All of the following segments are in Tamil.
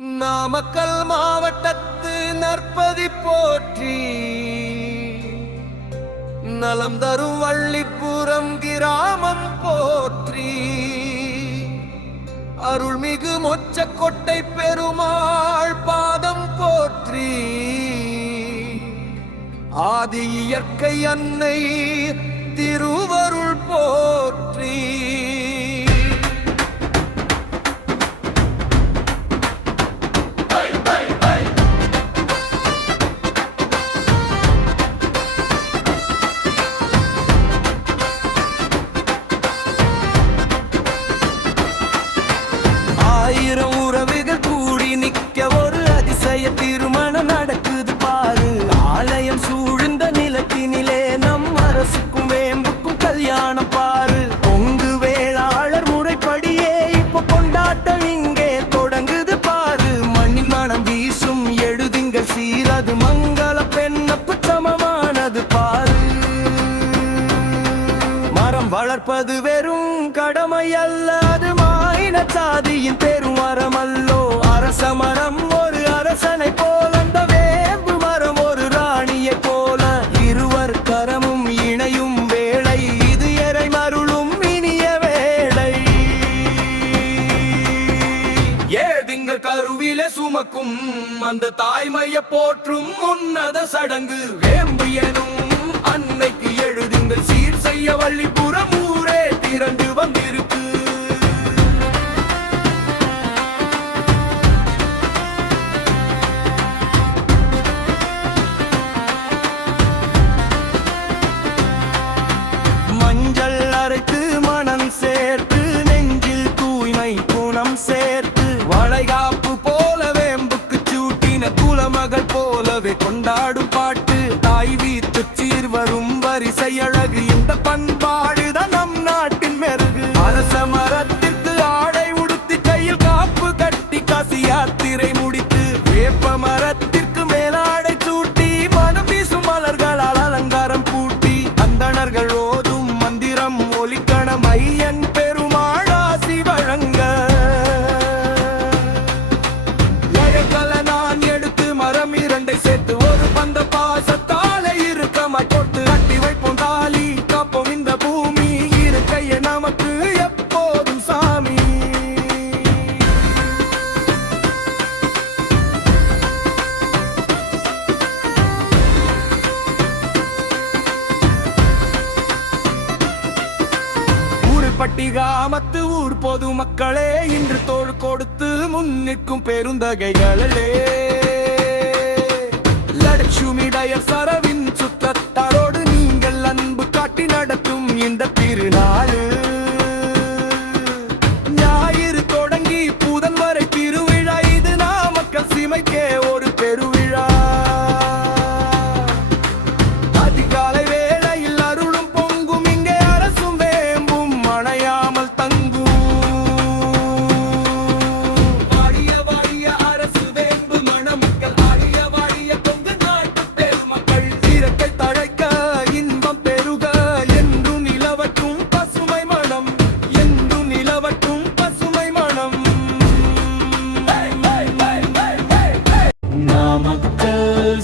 நாமக்கல் மாவட்டத்து நற்பதி போற்றி நலம் தரும் வள்ளிப்புறம் கிராமம் போற்றி. அருள்மிகு மொச்ச கொட்டை பெருமாள் பாதம் போற்றி. ஆதி இயற்கை அன்னை திருவருள் சாதியின் பெரும் மரம் அல்லோ அரச மரம் ஒரு அரசனை போல அந்த வேம்பு மரம் ஒரு ராணியை போல. இருவர் கரமும் இணையும் வேளை இது எறை மருளும் இனிய வேளை. ஏதிங்க கருவில சுமக்கும் அந்த தாய்மைய போற்றும் உன்னத சடங்கு வேம்பு எனும் கொண்டாடும் ஊருப்பட்டி கிராமத்து ஊர் பொது மக்களே இன்று தோல் கொடுத்து முன்னிற்கும் பெருந்தகைகளே. லட்சுமி டயர் சரவின் சுத்தத்தாரோடு நீங்கள் அன்பு காட்டி நடத்தும் இந்த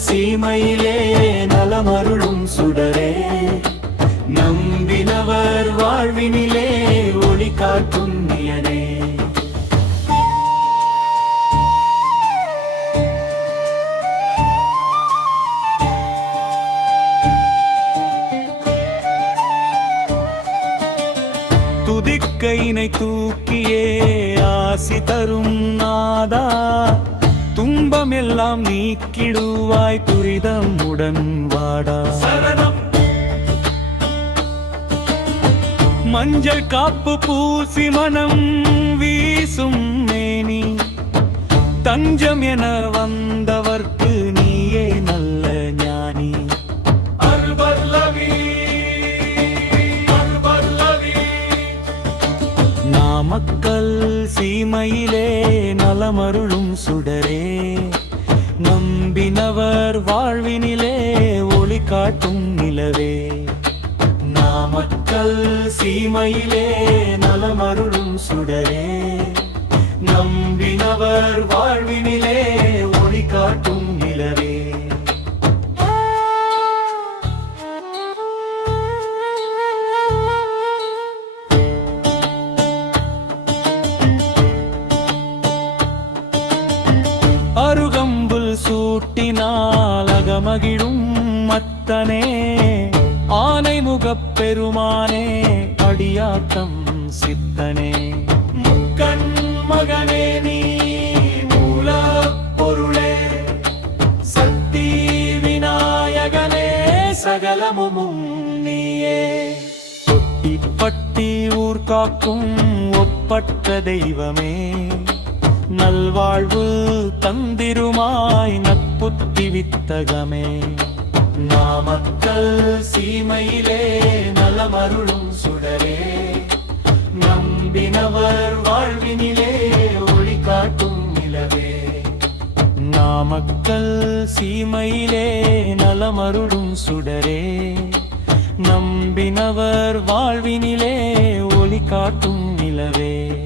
சீமையிலே நலமருளும் சுடரே நம்பினவர் வாழ்வினிலே ஒளி காட்டும் நியனே துதிக்கையினை தூக்கியே ஆசி தரும் நாதா துன்பமெல்லாம் நீக்கிடுவாய் துரிதம் உடன் வாடா மஞ்சள் காப்பு பூசி மனம் வீசும் மேனி. தஞ்சம் என வந்தவர்க்கு நீயே நல்ல ஞானி. நாமக்கல் சீமையிலே நலமருளும் சுடரே நம்பினவர் வாழ்வினிலே ஒளி காட்டும் நிலவே. நாமக்கல் சீமையிலே நலமருளும் சுடரே நம்பினவர் வாழ்வினிலே சூட்டினால் அகமகிழும் மத்தனே ஆனை முகப் பெருமானே அடியாத்தம் சித்தனே. முக்கண் மகனே நீ மூல பொருளே சக்தி விநாயகனே சகலமும் நீயே. தொட்டி பட்டி ஊர் காக்கும் ஒப்பற்ற தெய்வமே. நல்வாழ்வு தந்திருமாய் நட்புத்தி வித்தகமே. நாமக்கல் சீமையிலே நலமருளும் சுடரே. நம்பினவர் வாழ்வினிலே ஒளி காட்டும் நிலவே. நாமக்கல் சீமையிலே நலமருளும் சுடரே. நம்பினவர் வாழ்வினிலே ஒளி காட்டும் நிலவே.